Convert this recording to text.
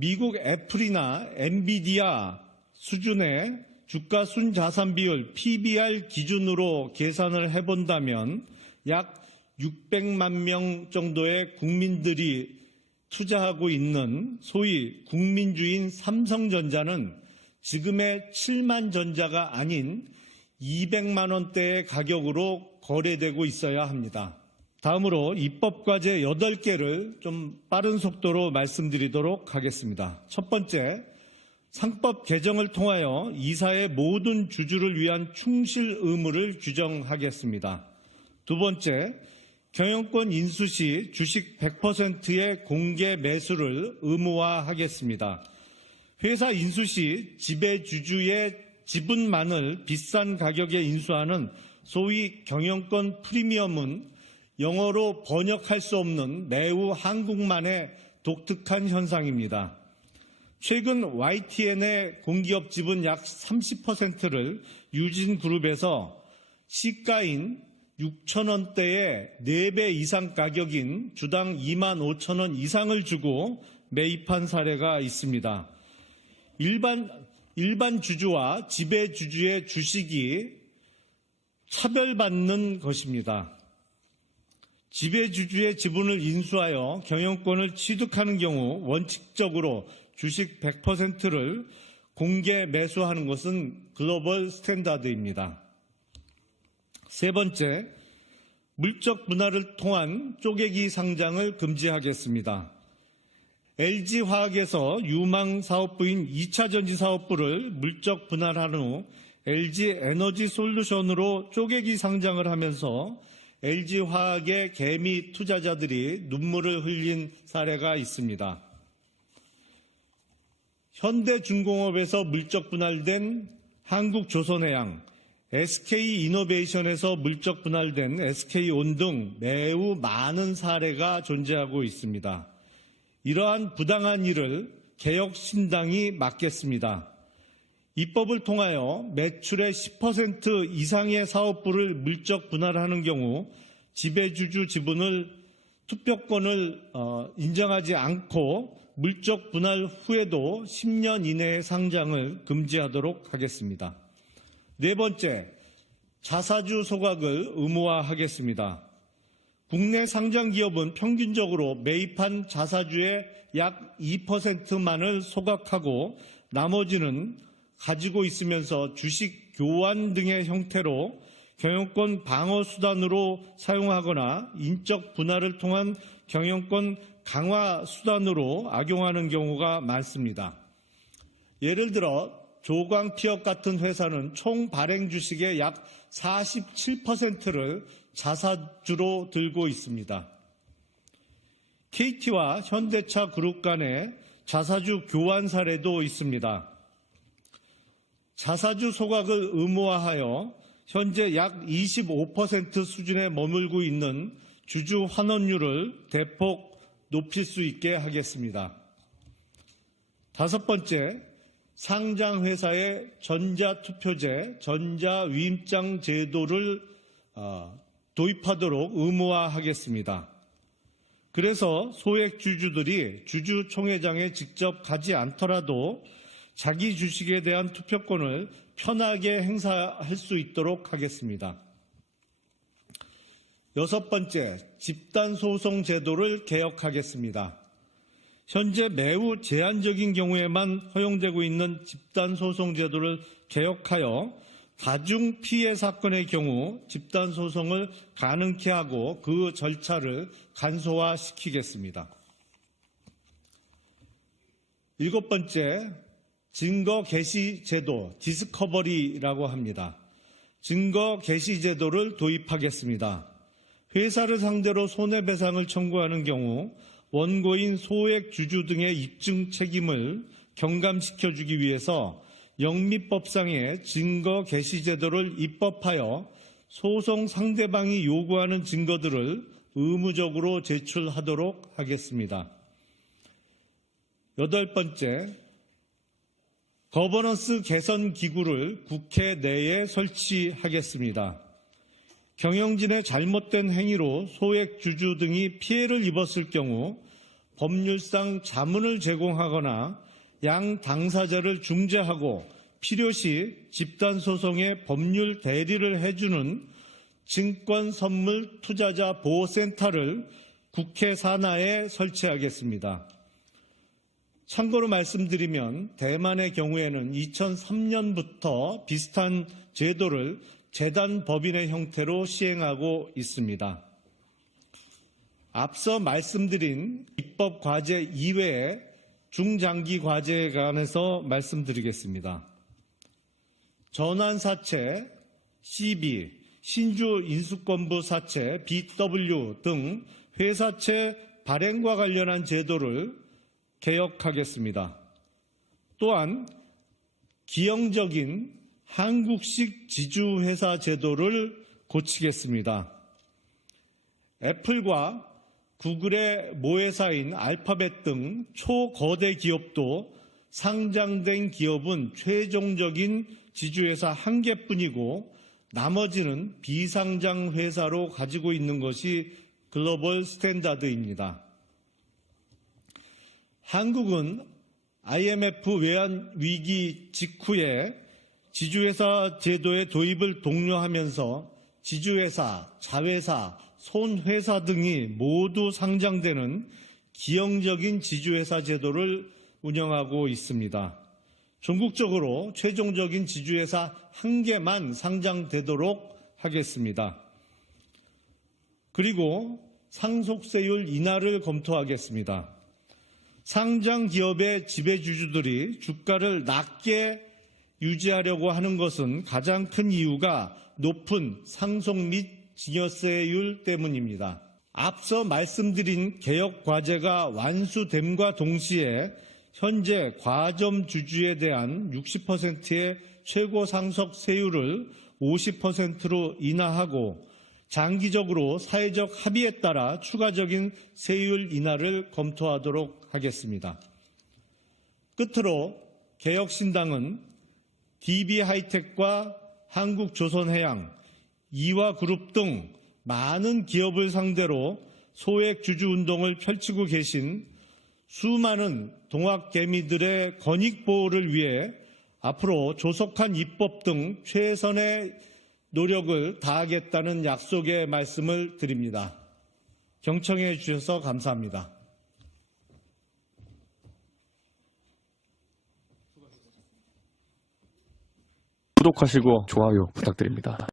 미국 애플이나 엔비디아 수준의 주가 순자산 비율 PBR 기준으로 계산을 해본다면 약 600만 명 정도의 국민들이 투자하고 있는 소위 국민주인 삼성전자는 지금의 7만 전자가 아닌 200만 원대의 가격으로 거래되고 있어야 합니다. 다음으로 입법과제 8개를 좀 빠른 속도로 말씀드리도록 하겠습니다. 첫 번째, 상법 개정을 통하여 이사의 모든 주주를 위한 충실 의무를 규정하겠습니다. 두 번째, 경영권 인수 시 주식 100%의 공개 매수를 의무화하겠습니다. 회사 인수 시 지배주주의 지분만을 비싼 가격에 인수하는 소위 경영권 프리미엄은 영어로 번역할 수 없는 매우 한국만의 독특한 현상입니다. 최근 YTN의 공기업 지분 약 30%를 유진그룹에서 시가인 6,000원대의 4배 이상 가격인 주당 25,000원 이상을 주고 매입한 사례가 있습니다. 일반 주주와 지배주주의 주식이 차별받는 것입니다. 지배주주의 지분을 인수하여 경영권을 취득하는 경우 원칙적으로 주식 100%를 공개 매수하는 것은 글로벌 스탠다드입니다. 세 번째, 물적 분할을 통한 쪼개기 상장을 금지하겠습니다. LG화학에서 유망 사업부인 2차전지 사업부를 물적 분할한 후 LG에너지솔루션으로 쪼개기 상장을 하면서 LG화학의 개미 투자자들이 눈물을 흘린 사례가 있습니다. 현대중공업에서 물적 분할된 한국조선해양, SK이노베이션에서 물적 분할된 SK온 등 매우 많은 사례가 존재하고 있습니다. 이러한 부당한 일을 개혁신당이 막겠습니다. 입법을 통하여 매출의 10% 이상의 사업부를 물적 분할하는 경우 지배주주 지분을 투표권을 인정하지 않고 물적 분할 후에도 10년 이내의 상장을 금지하도록 하겠습니다. 네 번째, 자사주 소각을 의무화하겠습니다. 국내 상장 기업은 평균적으로 매입한 자사주의 약 2%만을 소각하고 나머지는 가지고 있으면서 주식 교환 등의 형태로 경영권 방어 수단으로 사용하거나 인적 분할을 통한 경영권 강화 수단으로 악용하는 경우가 많습니다. 예를 들어 조광피업 같은 회사는 총 발행 주식의 약 47%를 자사주로 들고 있습니다. KT와 현대차 그룹 간의 자사주 교환 사례도 있습니다. 자사주 소각을 의무화하여 현재 약 25% 수준에 머물고 있는 주주 환원율을 대폭 높일 수 있게 하겠습니다. 다섯 번째, 상장회사의 전자투표제, 전자위임장 제도를 도입하도록 의무화하겠습니다. 그래서 소액 주주들이 주주총회장에 직접 가지 않더라도 자기 주식에 대한 투표권을 편하게 행사할 수 있도록 하겠습니다. 여섯 번째, 집단소송 제도를 개혁하겠습니다. 현재 매우 제한적인 경우에만 허용되고 있는 집단소송 제도를 개혁하여 가중 피해 사건의 경우 집단소송을 가능케 하고 그 절차를 간소화시키겠습니다. 일곱 번째, 증거 개시 제도, 디스커버리라고 합니다. 증거 개시 제도를 도입하겠습니다. 회사를 상대로 손해배상을 청구하는 경우 원고인 소액 주주 등의 입증 책임을 경감시켜주기 위해서 영미법상의 증거 개시 제도를 입법하여 소송 상대방이 요구하는 증거들을 의무적으로 제출하도록 하겠습니다. 여덟 번째, 거버넌스 개선 기구를 국회 내에 설치하겠습니다. 경영진의 잘못된 행위로 소액 주주 등이 피해를 입었을 경우 법률상 자문을 제공하거나 양 당사자를 중재하고 필요시 집단소송의 법률 대리를 해주는 증권선물투자자보호센터를 국회 산하에 설치하겠습니다. 참고로 말씀드리면 대만의 경우에는 2003년부터 비슷한 제도를 재단법인의 형태로 시행하고 있습니다. 앞서 말씀드린 입법 과제 이외에 중장기 과제에 관해서 말씀드리겠습니다. 전환사채, CB, 신주인수권부 사채, BW 등 회사채 발행과 관련한 제도를 개혁하겠습니다. 또한 기형적인 한국식 지주회사 제도를 고치겠습니다. 애플과 구글의 모회사인 알파벳 등 초거대 기업도 상장된 기업은 최종적인 지주회사 1개뿐이고 나머지는 비상장 회사로 가지고 있는 것이 글로벌 스탠다드입니다. 한국은 IMF 외환위기 직후에 지주회사 제도의 도입을 독려하면서 지주회사, 자회사, 손회사 등이 모두 상장되는 기형적인 지주회사 제도를 운영하고 있습니다. 전국적으로 최종적인 지주회사 1개만 상장되도록 하겠습니다. 그리고 상속세율 인하를 검토하겠습니다. 상장 기업의 지배주주들이 주가를 낮게 유지하려고 하는 것은 가장 큰 이유가 높은 상속 및 증여세율 때문입니다. 앞서 말씀드린 개혁 과제가 완수됨과 동시에 현재 과점 주주에 대한 60%의 최고 상속세율을 50%로 인하하고 장기적으로 사회적 합의에 따라 추가적인 세율 인하를 검토하도록 하겠습니다. 끝으로 개혁신당은 DB하이텍과 한국조선해양, 이화그룹 등 많은 기업을 상대로 소액주주운동을 펼치고 계신 수많은 동학개미들의 권익보호를 위해 앞으로 조속한 입법 등 최선의 노력을 다하겠다는 약속의 말씀을 드립니다. 경청해 주셔서 감사합니다. 구독하시고 좋아요 부탁드립니다.